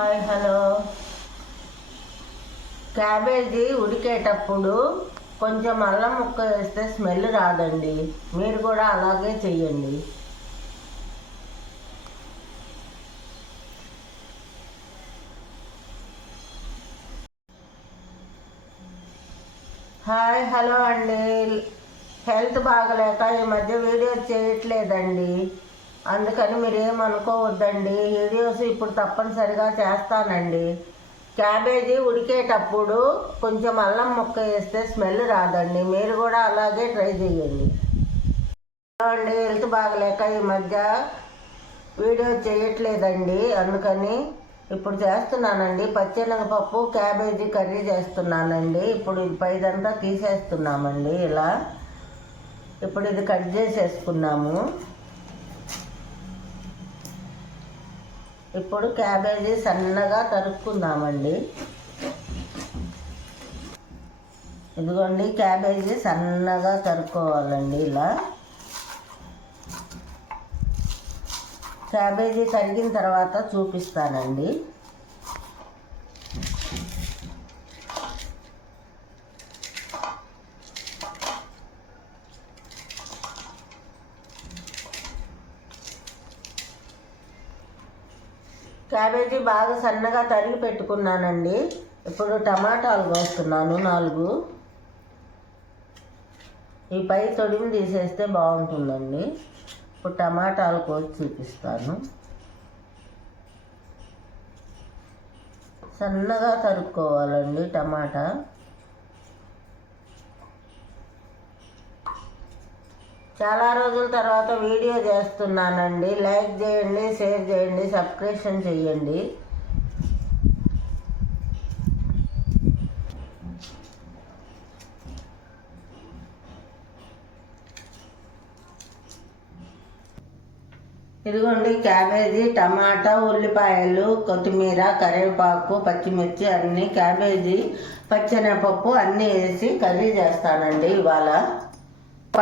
Hi hello. Cabbage ఉడికేటప్పుడు కొంచెం అల్లం ముక్క వేస్తే స్మెల్ రాదండి. మీరు కూడా అలాగే చెయ్యండి. హాయ్ హలో అండి. హెల్త్ బాగలేక ఈ మధ్య వీడియోస్ చేయట్లేదండి. అందుకని మీరు ఏమనుకోవద్దండి. వీడియోస్ ఇప్పుడు తప్పనిసరిగా చేస్తానండి. క్యాబేజీ ఉడికేటప్పుడు కొంచెం అల్లం ముక్క వేస్తే స్మెల్ రాదండి. మీరు కూడా అలాగే ట్రై చేయండి. అండి, హెల్త్ బాగలేక ఈ మధ్య వీడియో చేయట్లేదండి. అందుకని ఇప్పుడు చేస్తున్నానండి. పచ్చెనగపప్పు క్యాబేజీ కర్రీ చేస్తున్నానండి. ఇప్పుడు పైదంతా తీసేస్తున్నామండి. ఇలా ఇప్పుడు ఇది కట్ చేసేసుకున్నాము. ఇప్పుడు క్యాబేజీ సన్నగా తరుక్కుందామండి. ఇదిగోండి, క్యాబేజీ సన్నగా తరుక్కోవాలండి. ఇలా క్యాబేజీ తరిగిన తర్వాత చూపిస్తానండి. క్యాబేజీ బాగా సన్నగా తరిగి పెట్టుకున్నానండి. ఇప్పుడు టమాటాలు కోస్తున్నాను 4. ఈ పై తొడిమి తీసేస్తే బాగుంటుందండి. ఇప్పుడు టమాటాలు కోసి చూపిస్తాను. సన్నగా తరుక్కోవాలండి టమాటా. చాలా రోజుల తర్వాత వీడియో చేస్తున్నానండి. లైక్ చేయండి, షేర్ చేయండి, సబ్స్క్రిప్షన్ చేయండి. ఇదిగోండి, క్యాబేజీ, టమాటా, ఉల్లిపాయలు, కొత్తిమీర, కరివేపాకు, పచ్చిమిర్చి అన్నీ, క్యాబేజీ, పచ్చెనగపప్పు అన్నీ వేసి కర్రీ చేస్తానండి. ఇవాళ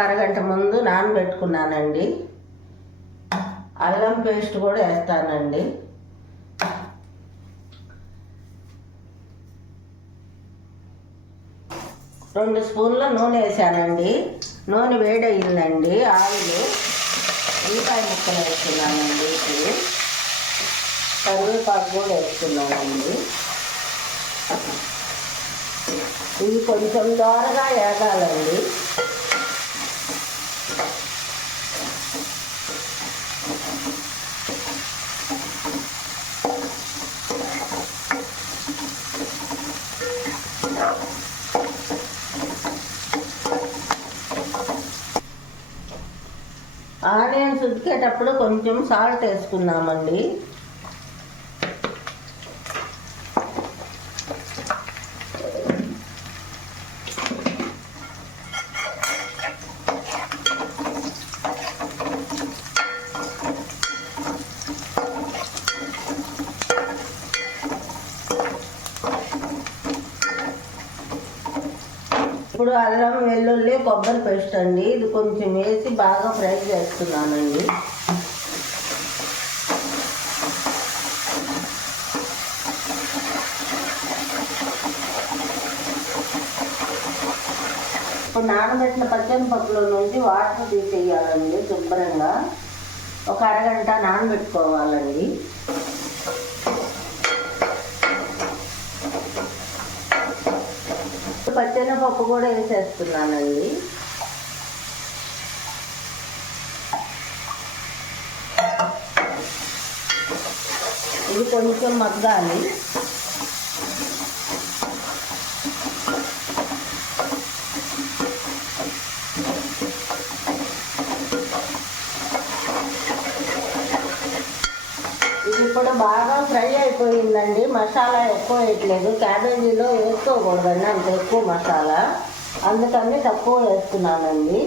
అరగంట ముందు నానబెట్టుకున్నానండి. అల్లం పేస్ట్ కూడా వేస్తానండి. రెండు స్పూన్ల నూనె వేసానండి. నూనె వేడయిందండి. ఆయిల్, ఉల్లిపాయ ముక్కలు వేస్తున్నానండి. ఇప్పుడు కరివేపాకు కూడా వేస్తున్నానండి. ఇవి కొంచెం దోరగా వేగాలండి. ఆనియన్స్ ఉడికేటప్పుడు కొంచెం సాల్ట్ వేసుకుందామండి. ఇప్పుడు అల్లం, వెల్లుల్లి, కొబ్బరి పేస్ట్ అండి. ఇది కొంచెం వేసి బాగా ఫ్రై చేస్తున్నానండి. ఇప్పుడు నానబెట్టిన పచ్చెనగపప్పులో నుంచి వాటర్ తీసేయాలండి. శుభ్రంగా ఒక అరగంట నానబెట్టుకోవాలండి. పచ్చెనగపప్పు కూడా వేసేస్తున్నానండి. ఇది కొంచెం మగ్గాలి. ఇది ఇప్పుడు బాగా ఫ్రై అయిపోయిందండి. మసాలా ఎక్కువ వేయట్లేదు. క్యాబేజీలో వేసుకోకూడదండి అంత ఎక్కువ మసాలా, అందుకని తక్కువ వేస్తున్నానండి.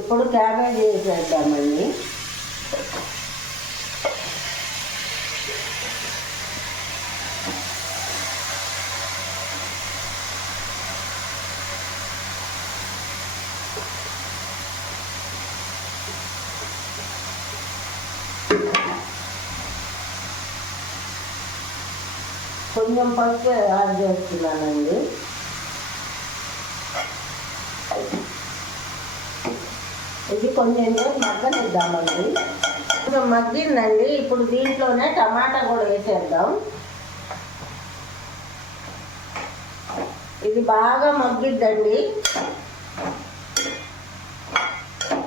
ఇప్పుడు క్యాబేజీ వేసేద్దామండి. కొంచెం పసుపు యాడ్ చేస్తున్నానండి. ఇది కొంచెం మగ్గనిద్దామండి. కొంచెం మగ్గిందండి. ఇప్పుడు దీంట్లోనే టమాటా కూడా వేసేద్దాం. ఇది బాగా మగ్గిద్దండి.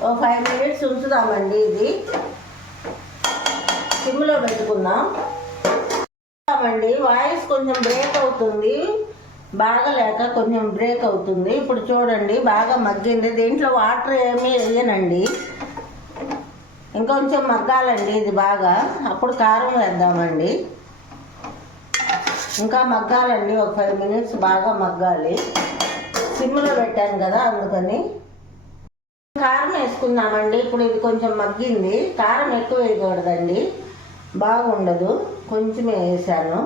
ఒక 5 minutes ఉంచుదామండి. ఇది సిమ్లో పెట్టుకుందాం అండి. వాయిస్ కొంచెం బ్రేక్ అవుతుంది, బాగా లేక కొంచెం బ్రేక్ అవుతుంది. ఇప్పుడు చూడండి బాగా మగ్గింది. దీంట్లో వాటర్ ఏమీ వేయనండి, ఇంకొంచెం మగ్గాలండి ఇది బాగా. అప్పుడు కారం వేద్దామండి. ఇంకా మగ్గాలండి, ఒక 5 minutes బాగా మగ్గాలి. సిమ్లో పెట్టాను కదా అందుకని. కారం వేసుకుందామండి. ఇప్పుడు ఇది కొంచెం మగ్గింది. కారం ఎక్కువ వేయకూడదండి, బాగుండదు. కొంచెమే వేసాను.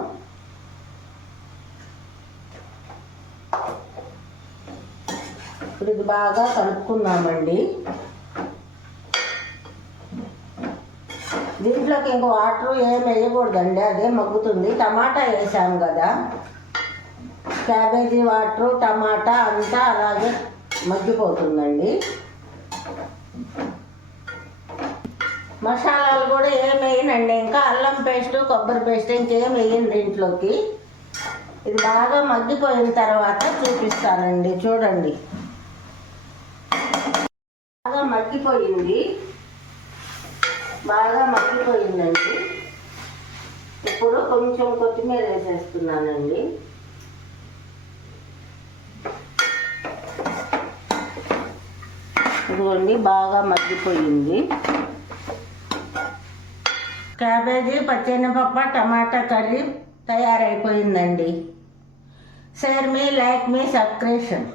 ఇప్పుడు ఇది బాగా కలుపుకుందామండి. దీంట్లోకి ఇంకో వాటర్ ఏం వేయకూడదండి, అదే మగ్గుతుంది. టమాటా వేసాము కదా, క్యాబేజీ వాటరు టమాటా అంతా అలాగే మగ్గిపోతుందండి. మసాలాలు కూడా ఏం వేయనండి, ఇంకా అల్లం పేస్ట్ కొబ్బరి పేస్ట్ ఇంకేం వేయను దీంట్లోకి. ఇది బాగా మగ్గిపోయిన తర్వాత చూపిస్తానండి. చూడండి బాగా మగ్గిపోయింది, బాగా మగ్గిపోయిందండి. ఇప్పుడు కొంచెం కొత్తిమీర వేసేస్తున్నానండి. ఇదిగోండి బాగా మగ్గిపోయింది. క్యాబేజీ పచ్చెనపప్పు టమాటా కర్రీ తయారైపోయిందండి. షేర్ మీ, లైక్ మీ, సబ్స్క్రిప్షన్.